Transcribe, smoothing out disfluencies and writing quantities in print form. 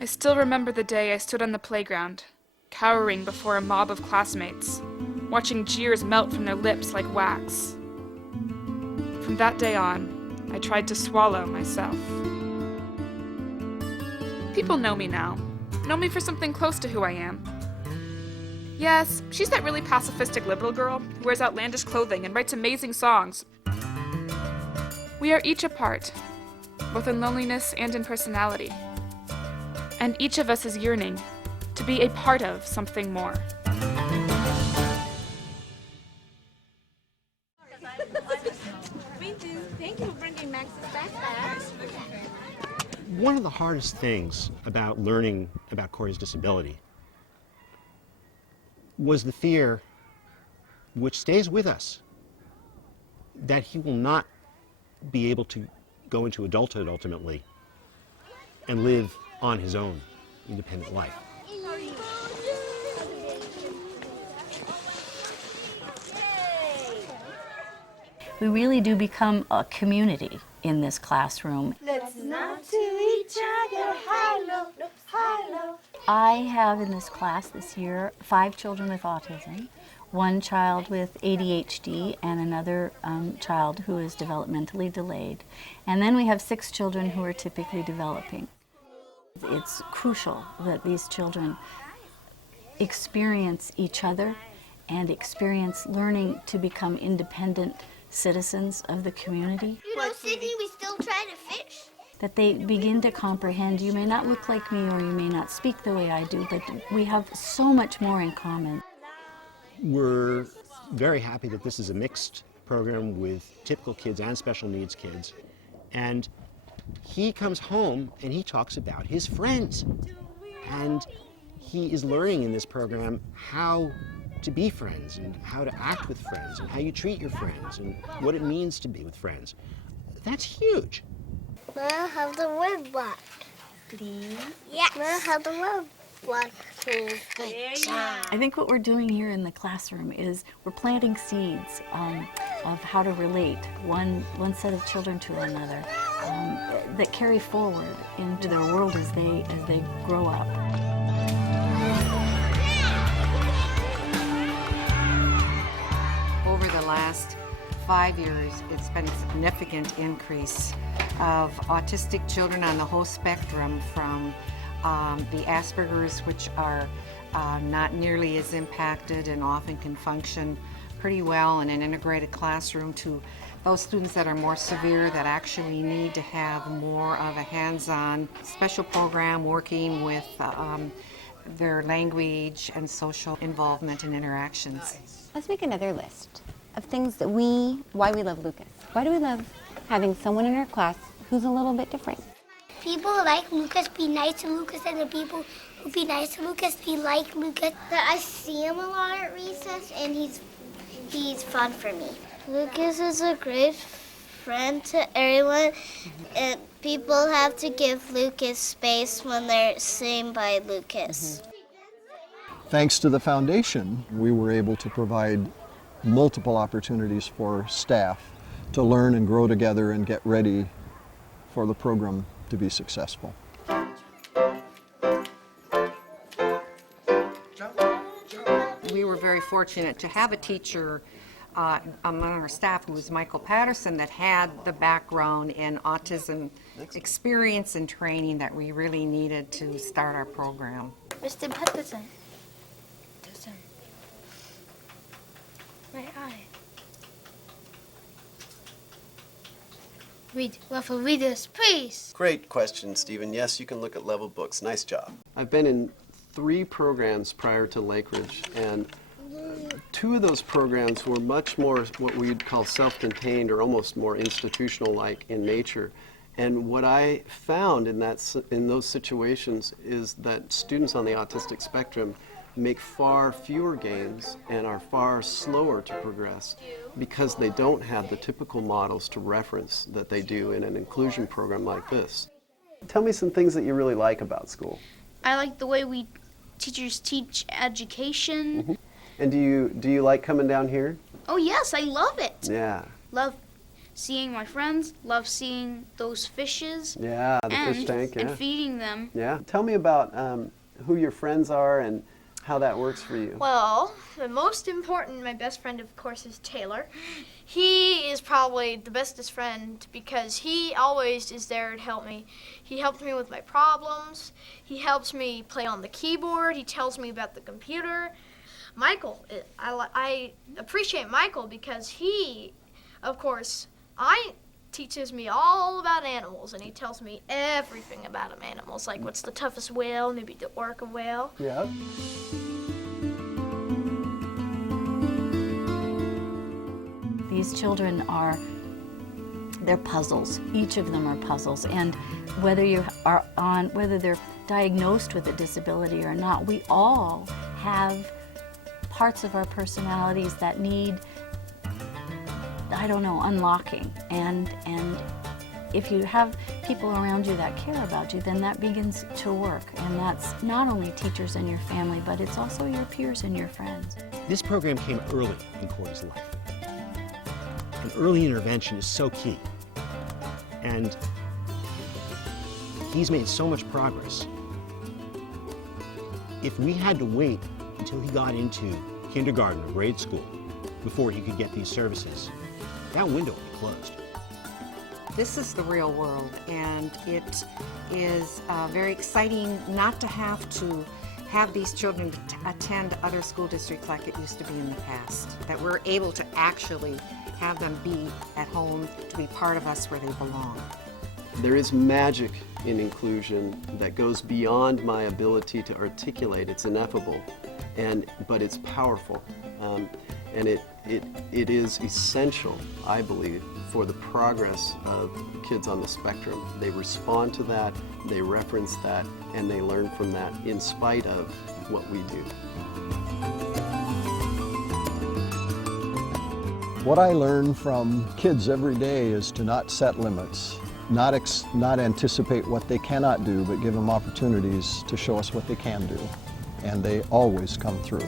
I still remember the day I stood on the playground, cowering before a mob of classmates, watching jeers melt from their lips like wax. From that day on, I tried to swallow myself. People know me now, know me for something close to who I am. Yes, she's that really pacifistic liberal girl who wears outlandish clothing and writes amazing songs. We are each apart, both in loneliness and in personality. And each of us is yearning to be a part of something more. Thank you for bringing Max's backpack. One of the hardest things about learning about Corey's disability was the fear, which stays with us, that he will not be able to go into adulthood ultimately and live on his own independent life. We really do become a community in this classroom. Let's nod to each other, hello, hello. I have in this class this year 5 children with autism, 1 child with ADHD, and another child who is developmentally delayed. And then we have 6 children who are typically developing. It's crucial that these children experience each other and experience learning to become independent citizens of the community. You know, Sydney, we still try to fish. That they begin to comprehend, you may not look like me or you may not speak the way I do, but we have so much more in common. We're very happy that this is a mixed program with typical kids and special needs kids. And he comes home and he talks about his friends. And he is learning in this program how to be friends and how to act with friends and how you treat your friends and what it means to be with friends. That's huge. May I have the red block? Please? Yes. May I have the red block, please? Good job. I think what we're doing here in the classroom is we're planting seeds of how to relate one set of children to another that carry forward into their world as they grow up. Over the last 5 years, it's been a significant increase of autistic children on the whole spectrum, from the Asperger's, which are not nearly as impacted and often can function pretty well in an integrated classroom, to those students that are more severe that actually need to have more of a hands-on special program working with their language and social involvement and interactions. Let's make another list of things that why we love Lucas. Why do we love having someone in our class who's a little bit different? People like Lucas be nice to Lucas, and the people who be nice to Lucas be like Lucas. That I see him a lot at recess, and he's fun for me. Lucas is a great friend to everyone, and people have to give Lucas space when they're sitting by Lucas. Thanks to the foundation, we were able to provide multiple opportunities for staff to learn and grow together and get ready for the program to be successful. We were very fortunate to have a teacher among our staff who was Michael Patterson, that had the background in autism experience and training that we really needed to start our program. Mr. Patterson. My eye. Read. Level readers, please. Great question, Stephen. Yes, you can look at level books. Nice job. I've been in 3 programs prior to Lakeridge, and 2 of those programs were much more what we'd call self-contained or almost more institutional-like in nature. And what I found in those situations is that students on the autistic spectrum make far fewer gains and are far slower to progress because they don't have the typical models to reference that they do in an inclusion program like this. Tell me some things that you really like about school. I like the way teachers teach education. Mm-hmm. And do you like coming down here? Oh yes, I love it. Yeah. Love seeing my friends, love seeing those fishes. Yeah, the fish tank, yeah. And feeding them. Yeah. Tell me about who your friends are and how that works for you. Well, the most important, my best friend, of course, is Taylor. He is probably the bestest friend because he always is there to help me. He helps me with my problems. He helps me play on the keyboard. He tells me about the computer. Michael, I appreciate Michael because he, of course, teaches me all about animals, and he tells me everything about animals, like what's the toughest whale, maybe the orca whale. Yeah. These children they're puzzles. Each of them are puzzles, and whether they're diagnosed with a disability or not, we all have parts of our personalities that need, unlocking. And if you have people around you that care about you, then that begins to work. And that's not only teachers and your family, but it's also your peers and your friends. This program came early in Corey's life. And early intervention is so key. And he's made so much progress. If we had to wait until he got into kindergarten or grade school before he could get these services, that window would be closed. This is the real world, and it is very exciting not to have these children attend other school districts like it used to be in the past, that we're able to actually have them be at home, to be part of us where they belong. There is magic in inclusion that goes beyond my ability to articulate. It's ineffable, but it's powerful. And it is essential, I believe, for the progress of kids on the spectrum. They respond to that, they reference that, and they learn from that in spite of what we do. What I learn from kids every day is to not set limits, not anticipate what they cannot do, but give them opportunities to show us what they can do. And they always come through.